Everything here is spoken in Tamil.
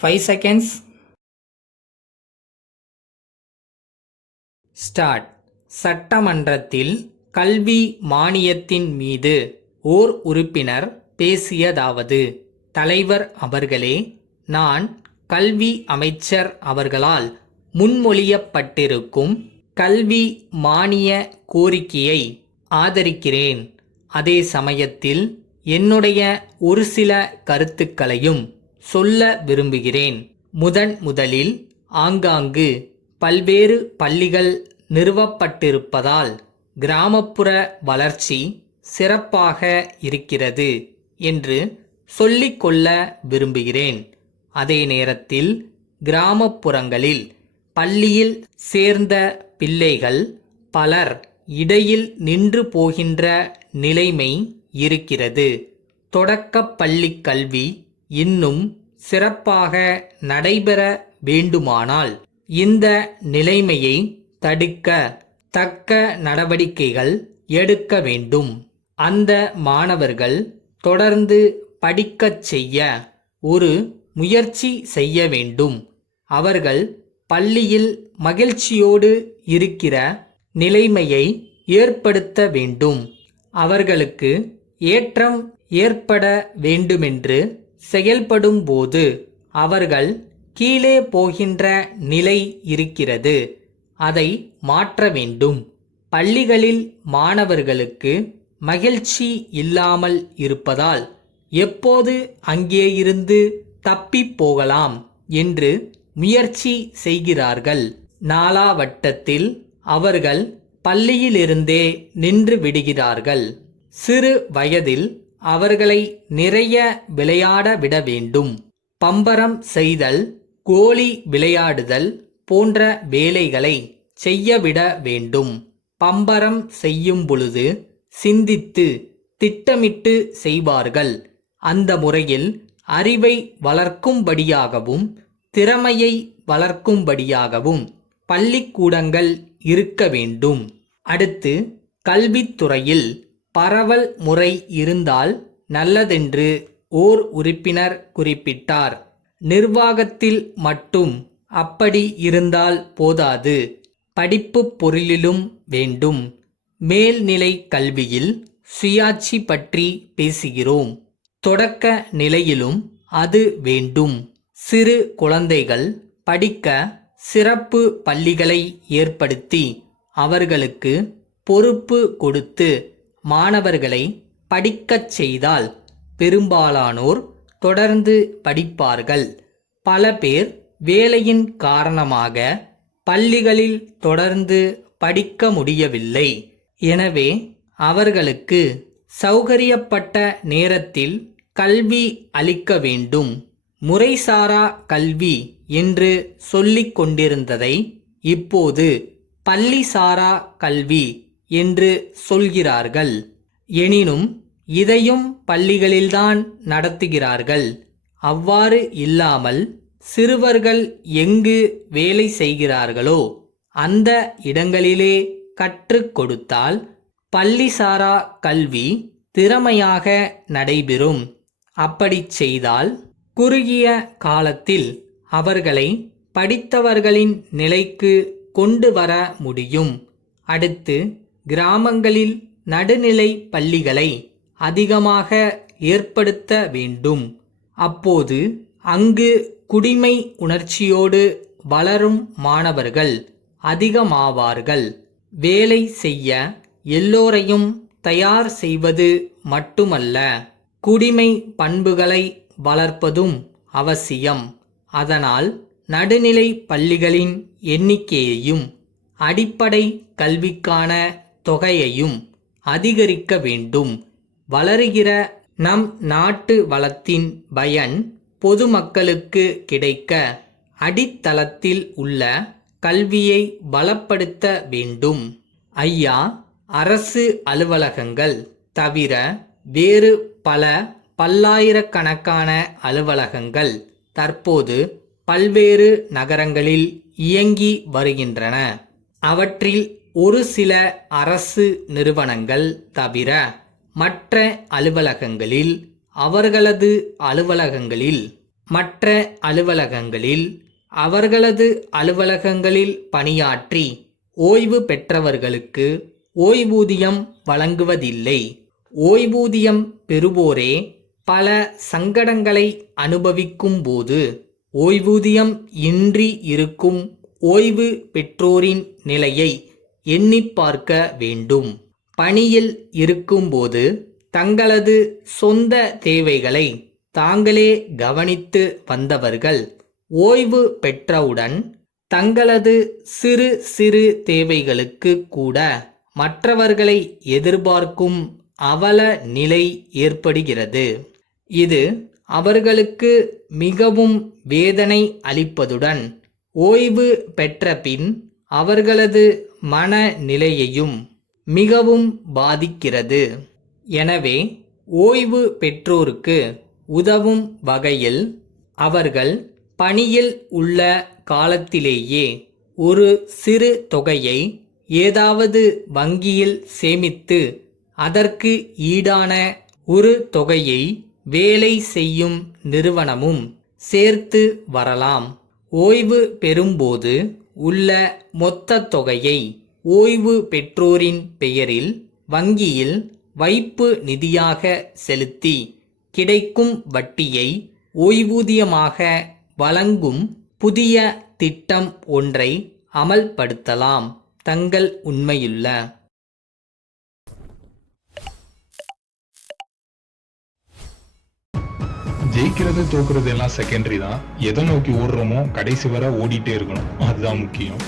5 seconds. ஸ்டார்ட். சட்டமன்றத்தில் கல்வி மானியத்தின் மீது ஓர் உறுப்பினர் பேசியதாவது: தலைவர் அவர்களே, நான் கல்வி அமைச்சர் அவர்களால் முன்மொழியப்பட்டிருக்கும் கல்வி மானிய கோரிக்கையை ஆதரிக்கிறேன். அதே சமயத்தில் என்னுடைய ஒரு சில கருத்துக்களையும் சொல்ல விரும்புகிறேன். முதலில் ஆங்காங்கு பல்வேறு பள்ளிகள் நிறுவப்பட்டிருப்பதால் கிராமப்புற வளர்ச்சி சிறப்பாக இருக்கிறது என்று சொல்லிக்கொள்ள விரும்புகிறேன். அதே நேரத்தில் கிராமப்புறங்களில் பள்ளியில் சேர்ந்த பிள்ளைகள் பலர் இடையில் நின்று போகின்ற நிலைமை இருக்கிறது. தொடக்கப் பள்ளி கல்வி இன்னும் சிறப்பாக நடைபெற வேண்டுமானால் இந்த நிலைமையை தடுக்க தக்க நடவடிக்கைகள் எடுக்க வேண்டும். அந்த மாணவர்கள் தொடர்ந்து படிக்கச் செய்ய ஒரு முயற்சி செய்ய வேண்டும். அவர்கள் பள்ளியில் மகிழ்ச்சியோடு இருக்கிற நிலைமையை ஏற்படுத்த வேண்டும். அவர்களுக்கு ஏற்றம் ஏற்பட வேண்டுமென்று செயல்படும் போது அவர்கள் கீழே போகின்ற நிலை இருக்கிறது. அதை மாற்ற வேண்டும். பள்ளிகளில் மாணவர்களுக்கு மகிழ்ச்சி இல்லாமல் இருப்பதால் எப்போது அங்கேயிருந்து தப்பிப் போகலாம் என்று முயற்சி செய்கிறார்கள். நாளாவட்டத்தில் அவர்கள் பள்ளியிலிருந்தே நின்று விடுகிறார்கள். சிறு வயதில் அவர்களை நிறைய விளையாட விட வேண்டும். பம்பரம் செய்தல், கோலி விளையாடுதல் போன்ற வேலைகளை செய்யவிட வேண்டும். பம்பரம் செய்யும் பொழுது சிந்தித்து திட்டமிட்டு செய்வார்கள். அந்த முறையில் அறிவை வளர்க்கும்படியாகவும் திறமையை வளர்க்கும்படியாகவும் பள்ளிக்கூடங்கள் இருக்க வேண்டும். அடுத்து, கல்வித்துறையில் பரவல் முறை இருந்தால் நல்லதென்று ஓர் உறுப்பினர் குறிப்பிட்டார். நிர்வாகத்தில் மட்டும் அப்படி இருந்தால் போதாது, படிப்பு பொருளிலும் வேண்டும். மேல்நிலை கல்வியில் சுயாட்சி பற்றி பேசுகிறோம். தொடக்க நிலையிலும் அது வேண்டும். சிறு குழந்தைகள் படிக்க சிறப்பு பள்ளிகளை ஏற்படுத்தி அவர்களுக்கு பொறுப்பு கொடுத்து மாணவர்களை படிக்கச் செய்தால் பெரும்பாலானோர் தொடர்ந்து படிப்பார்கள். பல பேர் வேலையின் காரணமாக பள்ளிகளில் தொடர்ந்து படிக்க முடியவில்லை. எனவே அவர்களுக்கு சௌகரியப்பட்ட நேரத்தில் கல்வி அளிக்க வேண்டும். முறைசாரா கல்வி என்று சொல்லிக் கொண்டிருந்ததை இப்போது பள்ளிசாரா கல்வி என்று சொல்கிறார்கள். எனினும் இதையும் பள்ளிகளில்தான் நடத்துகிறார்கள். அவ்வாறு இல்லாமல் சிறுவர்கள் எங்கு வேலை செய்கிறார்களோ அந்த இடங்களிலே கற்றுக் கொடுத்தால் பள்ளிசாரா கல்வி திறமையாக நடைபெறும். அப்படிச் செய்தால் குறுகிய காலத்தில் அவர்களை படித்தவர்களின் நிலைக்கு கொண்டு வர முடியும். அடுத்து, கிராமங்களில் நடுநிலை பள்ளிகளை அதிகமாக ஏற்படுத்த வேண்டும். அப்போது அங்கு குடிமை உணர்ச்சியோடு வளரும் மாணவர்கள் அதிகமாவார்கள். வேலை செய்ய எல்லோரையும் தயார் செய்வது மட்டுமல்ல, குடிமை பண்புகளை வளர்ப்பதும் அவசியம். அதனால் நடுநிலை பள்ளிகளின் எண்ணிக்கையையும் அடிப்படை கல்விக்கான தொகையையும் அதிகரிக்க வேண்டும். வளருகிற நம் நாட்டு வளத்தின் பயன் பொதுமக்களுக்கு கிடைக்க அடித்தளத்தில் உள்ள கல்வியை பலப்படுத்த வேண்டும். ஐயா, அரசு அலுவலகங்கள் தவிர வேறு பல பல்லாயிரக்கணக்கான அலுவலகங்கள் தற்போது பல்வேறு நகரங்களில் இயங்கி வருகின்றன. அவற்றில் ஒரு சில அரசு நிறுவனங்கள் தவிர மற்ற அலுவலகங்களில் அவர்களது அலுவலகங்களில் மற்ற அலுவலகங்களில் அவர்களது அலுவலகங்களில் பணியாற்றி ஓய்வு பெற்றவர்களுக்கு ஓய்வூதியம் வழங்குவதில்லை. ஓய்வூதியம் பெறுவோரே பல சங்கடங்களை அனுபவிக்கும் போது ஓய்வூதியம் இன்றி இருக்கும் ஓய்வு பெற்றோரின் நிலையை எண்ணிப் பார்க்க வேண்டும். பணியில் இருக்கும்போது தங்களது சொந்த தேவைகளை தாங்களே கவனித்து வந்தவர்கள் ஓய்வு பெற்றவுடன் தங்களது சிறு சிறு தேவைகளுக்கு கூட மற்றவர்களை எதிர்பார்க்கும் அவல நிலை ஏற்படுகிறது. இது அவர்களுக்கு மிகவும் வேதனை அளிப்பதுடன் ஓய்வு பெற்ற பின் அவர்களது மனநிலையையும் மிகவும் பாதிக்கிறது. எனவே ஓய்வு பெற்றோருக்கு உதவும் வகையில் அவர்கள் பணியில் உள்ள காலத்திலேயே ஒரு சிறு தொகையை ஏதாவது வங்கியில் சேமித்து அதற்கு ஈடான ஒரு தொகையை வேலை செய்யும் நிறுவனமும் சேர்த்து வரலாம். ஓய்வு பெறும்போது உள்ள மொத்த தொகையை ஓய்வு பெற்றோரின் பெயரில் வங்கியில் வைப்பு நிதியாக செலுத்தி கிடைக்கும் வட்டியை ஓய்வூதியமாக வழங்கும் புதிய திட்டம் ஒன்றை அமல்படுத்தலாம். தங்கள் உண்மையுள்ள ஜெயிக்கிறது தோக்குறது எல்லாம் செகண்டரி தான். எதை நோக்கி ஓடுறோமோ கடைசி வரை ஓடிட்டே இருக்கணும், அதுதான் முக்கியம்.